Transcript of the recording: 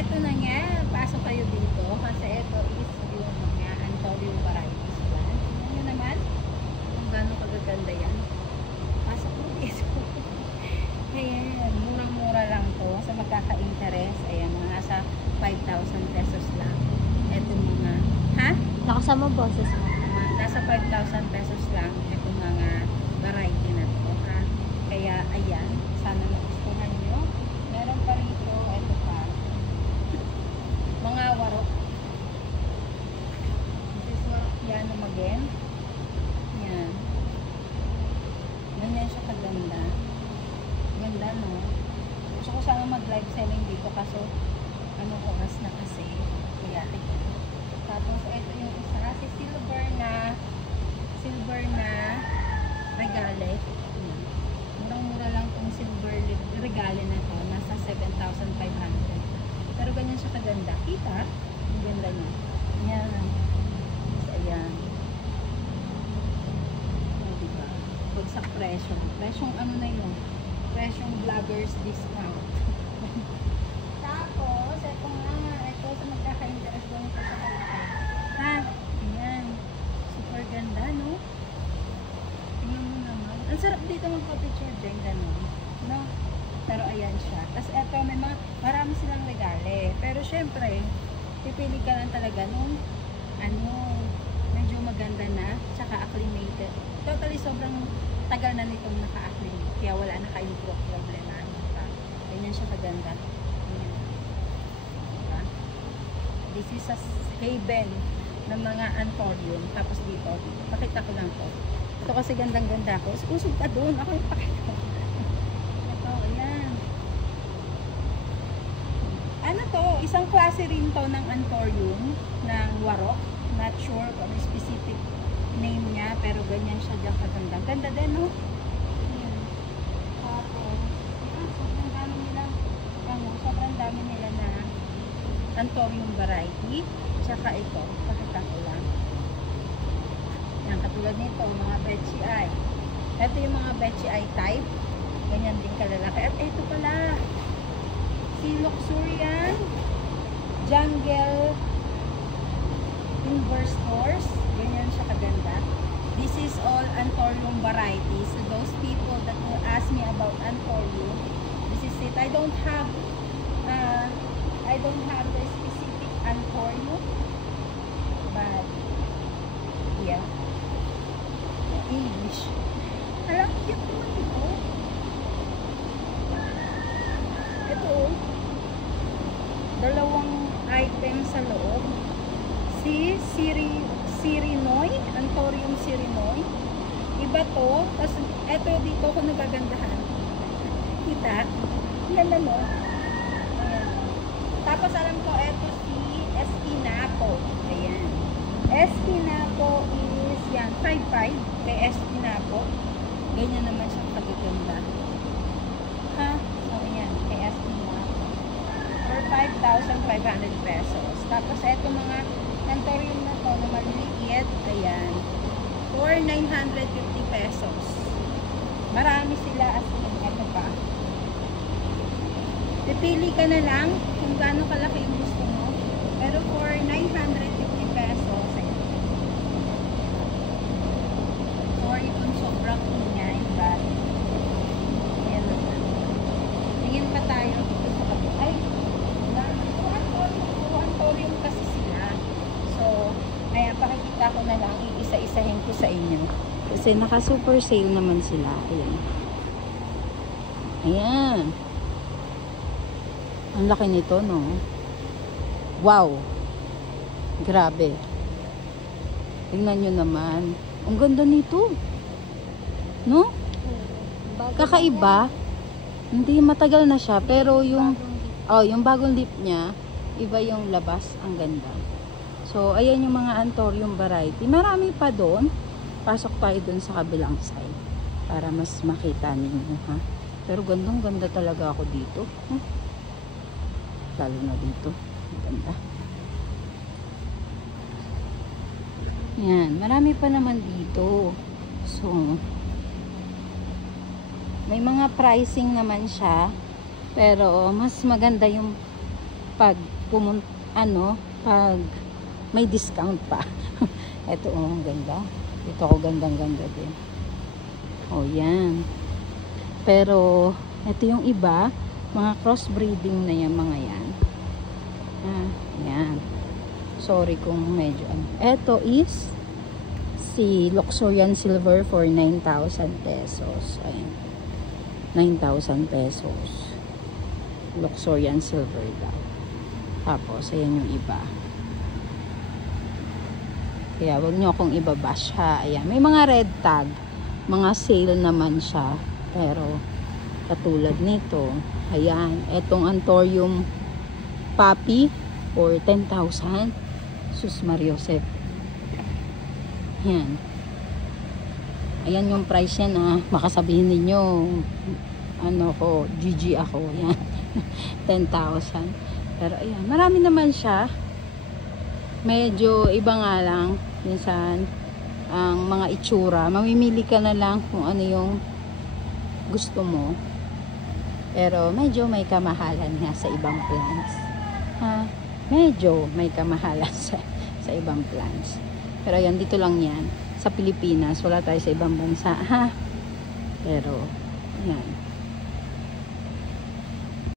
eto na nga. Pasok kayo dito. Kasi eto is yung mga Antorium varieties plant. Tingnan nyo naman kung gaano kagaganda yan. Pasok mo dito. Ayan. Murang-mura lang to. Sa magkaka-interest. Ayan. Mga nasa 5,000 pesos lang. Eto mga... Ha? Nakasama boses mo. Nasa 5,000 pesos lang. Eto mga variety na to. Ha? Kaya ayan. Sana nagustuhan nyo. Meron pa rito. Eto pa. Mga warok. This is warok yanum again. Yan. Ganyan siya kaganda. Ganda, no? Gusto ko sana mag-live selling dito kaso ano oras na kasi. Kaya tignan. Tapos ito yung isa. Si silver na regale. Murang-mura lang tong silver regale na to. Nasa 7,500. Pero ganyan siya kaganda. Kita? Ang ganda niya. Yan. So, ayan. O, diba? Bagsak presyo. Presyong ano na yun? Presyong vloggers discount. Tapos, ito nga. Ito sa magkaka-interest doon ito sa kalaki. Ha? Ayan. Super ganda, no? Tingnan mo naman. Ang sarap dito magpa-picture din, gano'n. No? Pero ayan siya. Tapos eto, may mga, marami silang regale. Pero syempre, pipili ka lang talaga nung, ano, medyo maganda na, tsaka acclimated. Totally, sobrang tagal na nitong naka-acclimate. Kaya wala na kayong problema. Ganyan siya kaganda. Ayan. Diba? This is a haven ng mga Antorium. Tapos dito, pakita ko lang to. Ito kasi gandang-ganda ko. Usog ka doon. Ako yung pakita ko. Ito, ayan. Ano to? Isang klase rin to ng Antorium, ng warok. Not sure kung specific name niya, pero ganyan siya dyan kaganda. Ganda din, no? Ayan. Tapos, sobrang dami nila, sobrang dami nila na Antorium variety. Tsaka ito, pakita ko lang. Yan, katulad nito, mga Betchy Eye. Ito yung mga Betchy Eye type. Ganyan din kalalaki. At ito pala, si Luxurian Jungle Inverstors. Ganyan siya kaganda. This is all Antorium varieties. So those people that will ask me about Antorium, this is it. I don't have the specific Antorium, but yeah, English. Alam, cute naman ito. Ito, dalawang item sa loob. Si Sirinoy, Antorium Sirinoy. Iba to. Tapos, ito dito ko nagagandahan. Kita? Ganda, no? Ayan. Tapos, alam ko, ito si Espinato. Ayan. Espinato is, yan, 5'5". Kay Espinato. Ganyan naman siyang kagaganda. Ha? So, ayan. Kay Espinato. For 5,500 pesos. Tapos, ito mga Antorium na to na maliliit. Ayan. For 950 pesos. Marami sila as in. Ito pa. Pipili ka na lang kung gaano kalaki yung gusto mo. Pero for 950 pesos, sorry kung sobrang ingay, but ayan naman. Tingin pa tayo dito sa kapit. Ay, Antorium kasi sila. So, ayan, pakikita ko na lang, iisa-isahin ko sa inyo. Kasi naka-super sale naman sila. Ayan. Ayan. Ang laki nito, no? Wow! Grabe. Tingnan nyo naman. Ang ganda nito. No? Kakaiba. Hindi matagal na siya. Pero yung yung bagong lip niya, iba yung labas. Ang ganda. So, ayan yung mga Antorium variety. Marami pa doon. Pasok tayo doon sa kabilang side. Para mas makita ninyo, ha? Pero gandang-ganda talaga ako dito. Lalo na dito. Ganda. Yan. Marami pa naman dito. So, may mga pricing naman siya. Pero, mas maganda yung pag pag may discount pa. Ito, oh, ang ganda. Ito ako, gandang-ganda din. Oh, yan. Pero, ito yung iba, mga crossbreeding na yan, mga yan. Yan. Sorry kung medyo Ito is si Luxurian Silver for 9,000 pesos. Ayan. 9,000 pesos. Luxurian Silver daw. Tapos, ayan yung iba. Kaya, wag nyo akong ibabash ha. Ayan. May mga red tag. Mga sale naman siya. Pero, katulad nito. Ayan. Etong Anthurium Puppy for 10,000. Sus Mariosep. Ayan. Ayan yung price yan ah. Baka sabihin ninyo, GG ako. Ayan. 10,000. Pero ayan. Marami naman siya. Medyo iba nga lang. Minsan, ang mga itsura, mamimili ka na lang kung ano yung gusto mo. Pero medyo may kamahalan nga sa ibang plants. Medyo may kamahalan sa ibang plants. Pero ayan, dito lang yan. Sa Pilipinas, wala tayo sa ibang bansa. Pero, ayan.